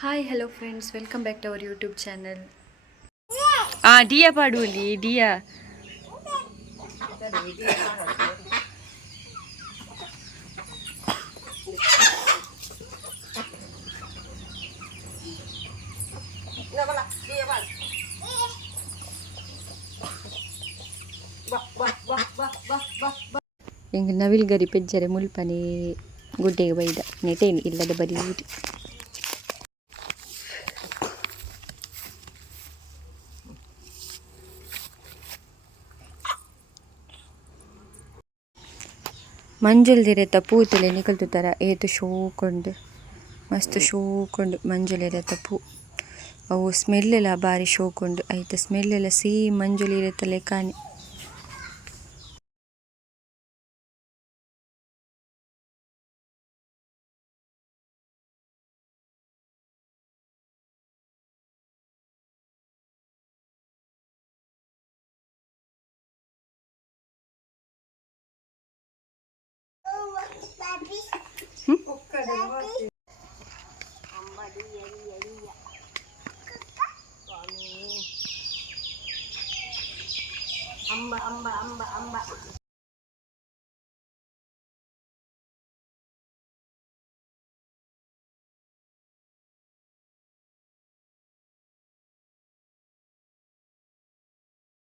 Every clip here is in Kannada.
Hi, hello friends, welcome back to our YouTube channel. Dia paduli, dia. Yang navil gari pejjare mulpani guddege bayda neteni illade bari udi. ಮಂಜುಲ್ದಿರೆತ ಪೂತಲೆ ನಿಕಲ್ತುತರ ಏತು ಶೋಕುಂಡು ಮಸ್ತ್ ಶೋಕುಂಡು ಮಂಜುಲಿರೆತ ಪೂ ಅವು ಸ್ಮೆಲ್ ಎಲ್ಲ ಬಾರಿ ಶೋಕುಂಡು ಐತ ಸ್ಮೆಲ್ ಎಲ್ಲ ಸೇಮ್ ಮಂಜುಲಿರೆತ ಲೆಕಾನೆ.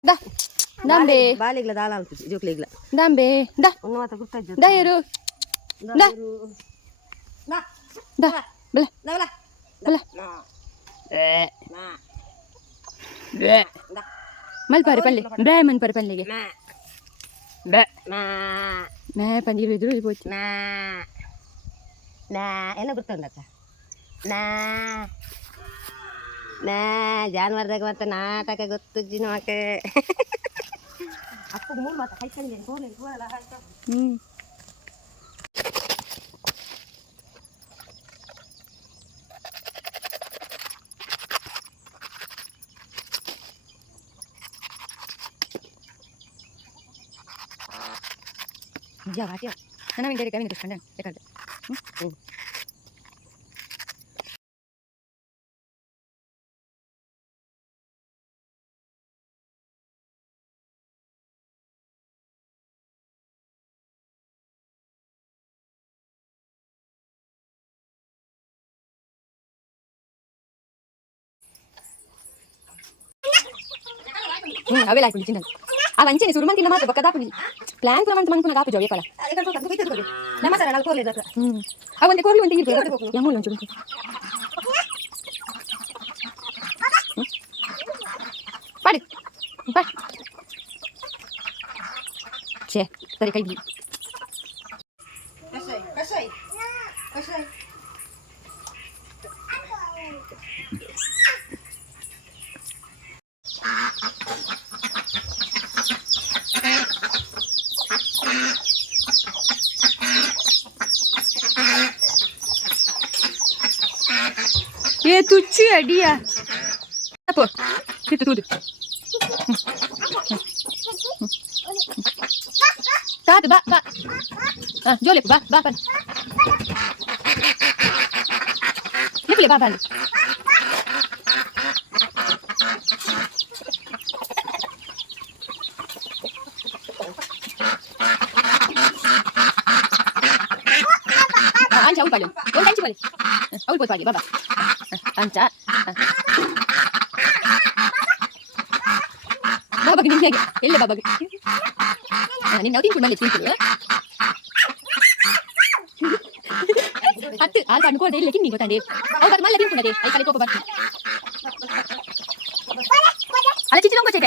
Da, dambe, ಬಾಲಿಗ್ಲ ದಾಲ ಅಲ್ಪುಜಿ ಜೋಕ್ಲಿಗ್ಲ dambe, da, ಒಂದು ಮಾತ ಗುರ್ತಾಜ್ da iru, da, ನಾ da, bela, ನವಲ bela, ನಾ ನಾ be, malpare palle, be manpare pallige, ನಾ be, ನಾ me pandiru idru ipochi, ನಾ ನಾ ಎಲ್ಲ ಗುರ್ತಂದಕ್ಕ ನಾ ನಾ ಜಾನುವಾರದಾಗ ಮತ್ತೆ ನಾಟಕ ಗೊತ್ತುಜ್ಜಿ ನಮಕ್ಕೆ ಅಪ್ಪಗೆ ಮೂರು ಮಾತು ಕೈಕೊಂಡಿದ್ದೇನೆ ಹೋಗಲ್ಲ ya va tío, ana min dari kami terus kandan, ya kan, awe like kulitin, awan cini suruh mantin nama tu bakal dapat, plan suruh mantin mantin nak apa jawab kala, ನಮ್ಮ ಸರ ನಾವು ಕೋರ್ಲೆ ಇದ್ದಕ್ಕ awan dekor lu nanti gitu, yang mau langsung, pade, pade, ceh, dari kayak gini. ಕಷಾಯ ಕಷಾಯ Ye tucu ya dia. Apa? Situ tuh. Satu, ba. Jole, ba. Ini boleh ba. Anca, awal balik. Anca balik. Awal buat balik, ba. Anca. Baba gini lagi. Ella baba. Ni nautin pun balik sini. Hati, alpa nuko deh, lekin ni kau tande. Awal kat malah tin pun ada. Ay kali kau babat. Ada cici dong kau cek.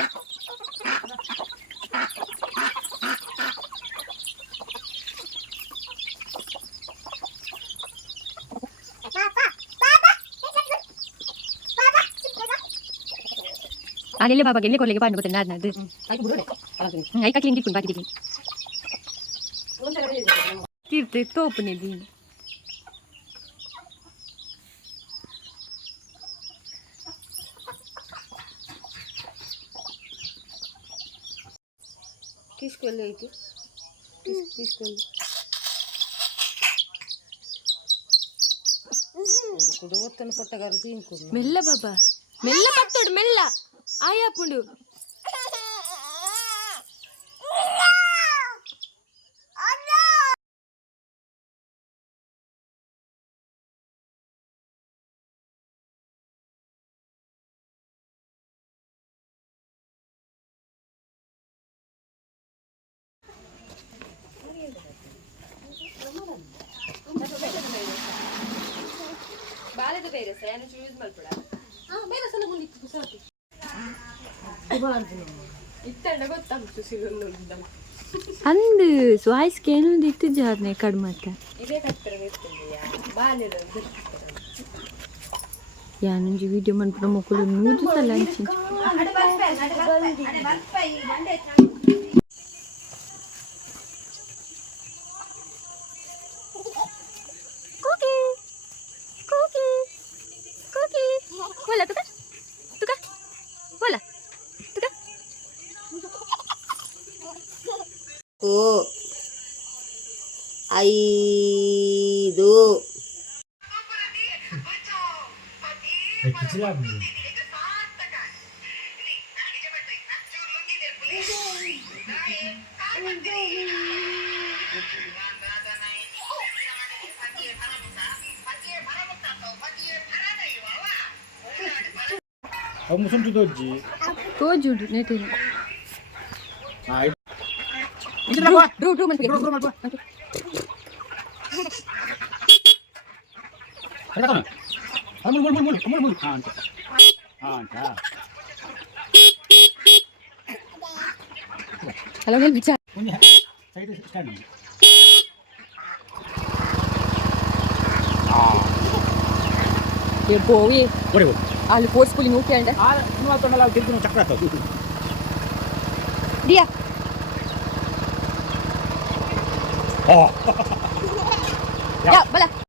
Alile baba gelle korlege paanu boten naad naad. Ay ka klingit pun bati dikin. Tirte top ne din. ಕಿಸ್ಕೊಳ್ಳಿ ಐತಿ ಕಿಸ್ಕೊಳ್ಳಿ కుడు ఒత్తన పొట్టగారు పీంకు మెల్ల బాబా మెల్ల పత్తోడు మెల్ల ఆయాపుండు ಬಾಳೆದು ಬೇರೆ ಸರ್ ಯೂಸ್ ಮಾಡ್ಬಿಡ ಇತ್ತಂಡ ಗೊತ್ತಾಗ್ತು ಸಿಗಲ್ಲ ಅಂದು ವಾಯ್ಸ್ಗೆ ಏನೊಂದು ಇತ್ತು ಜಾರ್ನೆ ಕಡ್ಮತ್ತ ಇದೇ ಕತ್ತರ ಬಾಲ್ಯದ ಯಾನೊಂಜಿ ವಿಡಿಯೋ ಮಾಡ್ಬಿಡ ಮಕ್ಕಳು ನೂದು ಸಲ ಅಂಚಿ Bola, tuka? Tuka? Bola? Tuka? ఐదు musun tu doji. ತೋಜುಡು ನೆಟಿನ Ini apa? ಡ್ರೂ ಮನ್ಪಿಗೆ Guru malpa. Ada kan? Mul. Anta. Hello ಹೇಳಿ ಬಿಚ್ಚ Punya. Saya itu stand. ಏ ಬೋವಿ Boleh. ಅಲ್ಲಿ ಫೋರ್ಸ್ಫುಲಿ ಮೂಕೆ ಅಂಡ Semua tu nalar gitu cakra tu. ದಿಯಾ Oh. ಯಾ ಬಲ